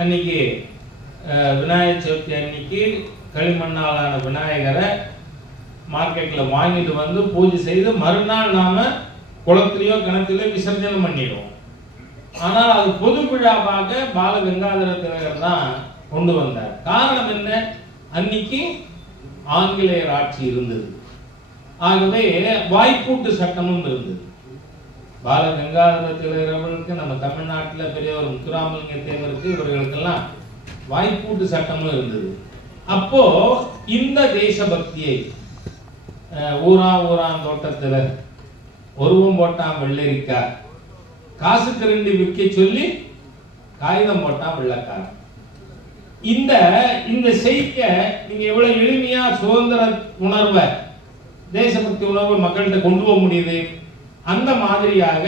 அன்னைக்கு விநாயகர் சதுர்த்தி அன்னைக்கு களிமண்ணாலான விநாயகரை மார்க்கெட்டில் வாங்கிட்டு வந்து பூஜை செய்து மறுநாள் நாம் குளத்துலையோ கிணத்துலையோ விசர்ஜனம் பண்ணிடுவோம். ஆனால் அது பொது விழாவாக பால கங்காதர திலகர் தான் கொண்டு வந்தார். காரணம் என்ன? அன்னைக்கு ஆங்கிலேயர் ஆட்சி இருந்தது. ஆகவே வாய்ப்பூட்டு சட்டமும் இருந்தது. பால கங்காதர திலகர் அவர்களுக்கு நம்ம தமிழ்நாட்டில் பெரியவர் முத்துராமலிங்க தேவருக்கு இவர்களுக்கெல்லாம் வாய்ப்பூட்டு சட்டமும் இருந்தது. அப்போ இந்த தேசபக்தியை ஊரா ஊரான் தோட்டத்தில் ஒருவம் போட்டான் வெள்ளரிக்காய் காசுக்கு ரெண்டு விற்க சொல்லி காகிதம் போட்டான் வெள்ளக்காரன். இந்த இந்த செய்திய நீங்க எவ்வளவு எளிமையா சுதந்திர உணர்வை தேசபக்தி உணர்வை மக்கள்கிட்ட கொண்டு போக முடியுது? அந்த மாதிரியாக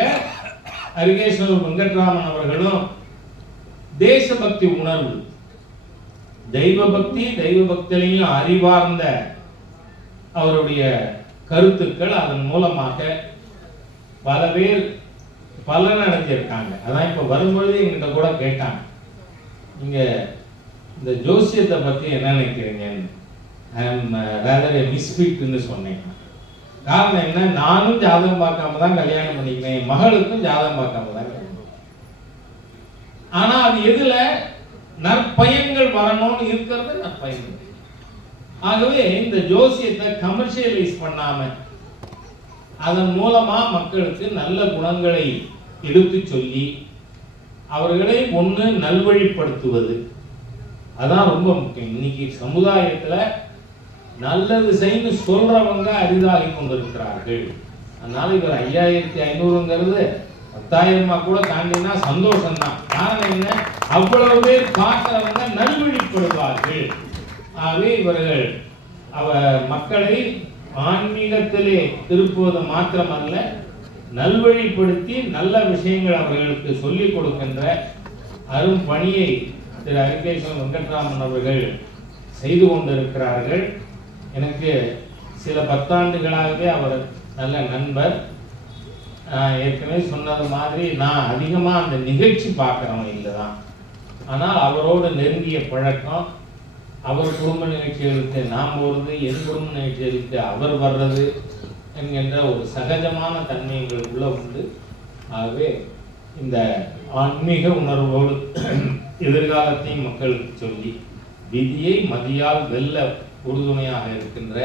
அருகேஸ்வரர் வெங்கட்ராமன் அவர்களும் தேசபக்தி உணர்வு. தெய்வ பக்தி தெய்வ பக்திலையும் அறிவார்ந்த அவருடைய கருத்துக்கள் அதன் மூலமாக பல பேர் பலன் அடைஞ்சிருக்காங்க. அதான் இப்போ வரும்பொழுது எங்கிட்ட கூட கேட்டாங்க. நீங்கள் இந்த ஜோசியத்தை பற்றி என்ன நினைக்கிறீங்கன்னு? ஐ எம் ரேதர் மிஸ்ஃபிட்னு சொன்னேன். காரணம் என்ன? நானும் ஜாதகம் பார்க்காம தான் கல்யாணம் பண்ணிக்கிறேன் என் மகளுக்கும் ஜாதகம் பார்க்காம தான் கல்யாணம் ஆனா அது எதுல? நற்பயன்கள் வரணும்னு இருக்கிறது நற்பயன்கள். ஆகவே இந்த ஜோசியத்தை கமர்ஷியலைஸ் பண்ணாம அதன் மூலமா மக்களுக்கு நல்ல குணங்களை எடுத்து சொல்லி அவர்களை ஒன்று நல்வழிப்படுத்துவது. அதான் ரொம்ப முக்கியம். இன்னைக்கு சமுதாயத்தில் நல்லது செய்யு சொல்றவங்க அரிதாகி கொண்டிருக்கிறார்கள். அதனால இவர் ஐயாயிரத்தி ஐநூறுங்கிறது பத்தாயிரமா கூட தாண்டினா சந்தோஷம் தான் காரணம் என்ன? அவ்வளவு பேர் பார்க்கிறவங்க நல்வழிப்படுவார்கள். ஆகவே இவர்கள் அவ மக்களை ஆன்மீகத்திலே திருப்புவது மாத்திரமல்ல நல்வழிப்படுத்தி நல்ல விஷயங்கள் அவர்களுக்கு சொல்லிக் கொடுக்கின்ற அரும் பணியை திரு அரிகேஸ்வரன் வெங்கட்ராமன் அவர்கள் செய்து கொண்டிருக்கிறார்கள். எனக்கு சில பத்தாண்டுகளாகவே அவர் நல்ல நண்பர். ஏற்கனவே சொன்னது மாதிரி நான் அதிகமாக அந்த நிகழ்ச்சி பார்க்குறவன் இல்லை தான் ஆனால் அவரோடு நெருங்கிய பழக்கம் அவர் குடும்ப நிகழ்ச்சிகளுக்கு நாம் போகிறது என் குடும்ப நிகழ்ச்சிகளுக்கு அவர் வர்றது என்கின்ற ஒரு சகஜமான தன்மை எங்களுக்குள்ள உண்டு. ஆகவே இந்த ஆன்மீக உணர்வோடு எதிர்காலத்தையும் மக்களுக்கு சொல்லி விதியை மதியால் வெல்ல உறுதுணையாக இருக்கின்ற